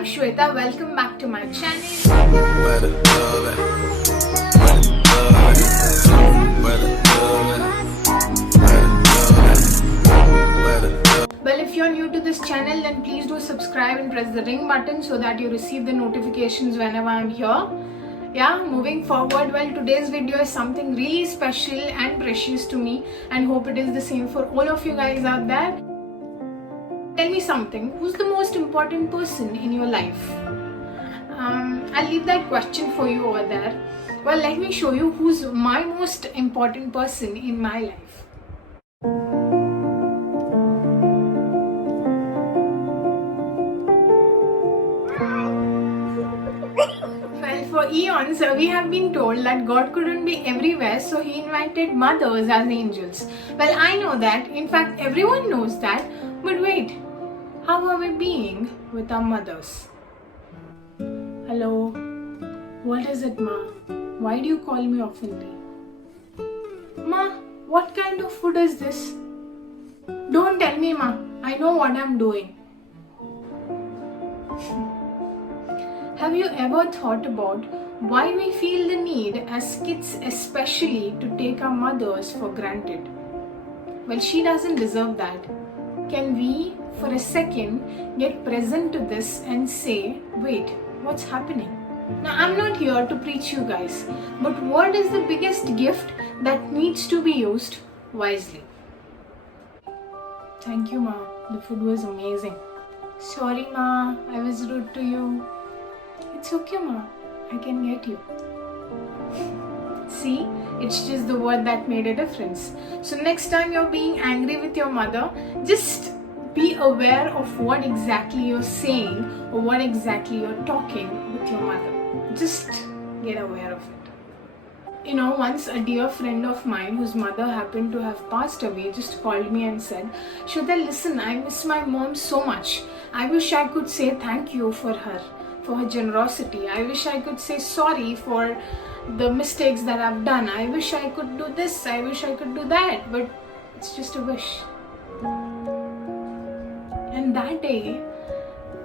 I'm Shweta. Welcome back to my channel. Well, if you're new to this channel, then please do subscribe and press the ring button so that you receive the notifications whenever I'm here. Yeah, moving forward, well, today's video is something really special and precious to me, and hope it is the same for all of you guys out there. Tell me something, who's the most important person in your life? I'll leave that question for you over there. Well, let me show you who's my most important person in my life. Well, for eons, we have been told that God couldn't be everywhere, so He invented mothers as angels. Well, I know that. In fact, everyone knows that. But wait, how are we being with our mothers? Hello? What is it, Ma? Why do you call me oftenly? Ma, what kind of food is this? Don't tell me, Ma. I know what I'm doing. Have you ever thought about why we feel the need as kids especially to take our mothers for granted? Well, she doesn't deserve that. Can we, for a second, get present to this and say, wait, what's happening? Now, I'm not here to preach you guys, but what is the biggest gift that needs to be used wisely? Thank you, Ma. The food was amazing. Sorry, Ma, I was rude to you. It's okay, Ma. I can get you. See, it's just the word that made a difference. So next time you're being angry with your mother, just be aware of what exactly you're saying or what exactly you're talking with your mother. Just get aware of it. You know, once a dear friend of mine whose mother happened to have passed away just called me and said, Shweta, listen, I miss my mom so much. I wish I could say thank you for her generosity. I wish I could say sorry for the mistakes that I've done. I wish I could do this. I wish I could do that. But it's just a wish. And that day,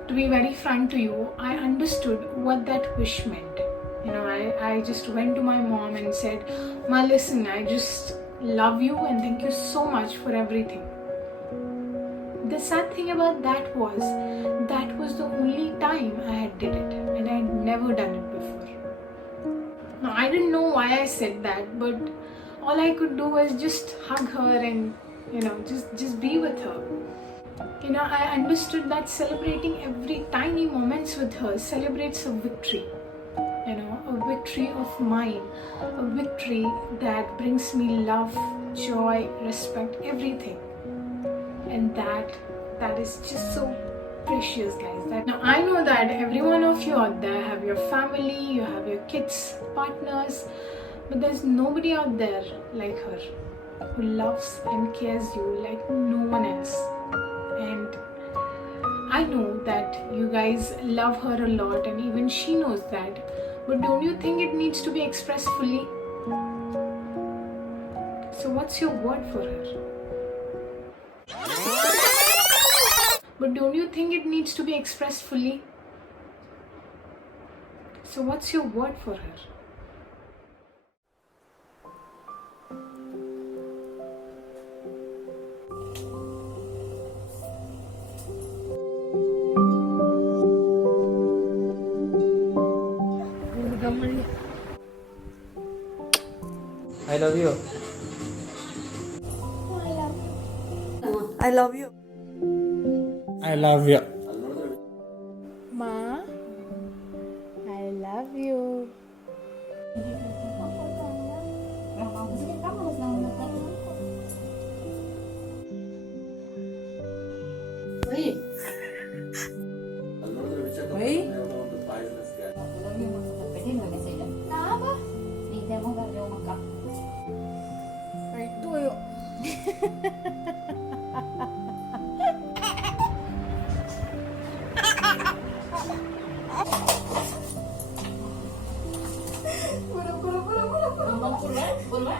to be very frank to you, I understood what that wish meant. You know, I just went to my mom and said, Ma, listen, I just love you and thank you so much for everything. The sad thing about that was the only time I had did it, and I had never done it before. Now, I didn't know why I said that, but all I could do was just hug her and, you know, just be with her. You know, I understood that celebrating every tiny moments with her celebrates a victory. You know, a victory of mine, a victory that brings me love, joy, respect, everything. And that is just so precious, guys. Now I know that every one of you out there have your family, you have your kids, partners, but there's nobody out there like her who loves and cares you like no one else. And I know that you guys love her a lot, and even she knows that. But don't you think it needs to be expressed fully? So what's your word for her? But don't you think it needs to be expressed fully? So what's your word for her? I love you. I love you. I love you. Ma, I love you. Wait. Wait. Ito yun. Pura, pura, pura, pura, pura.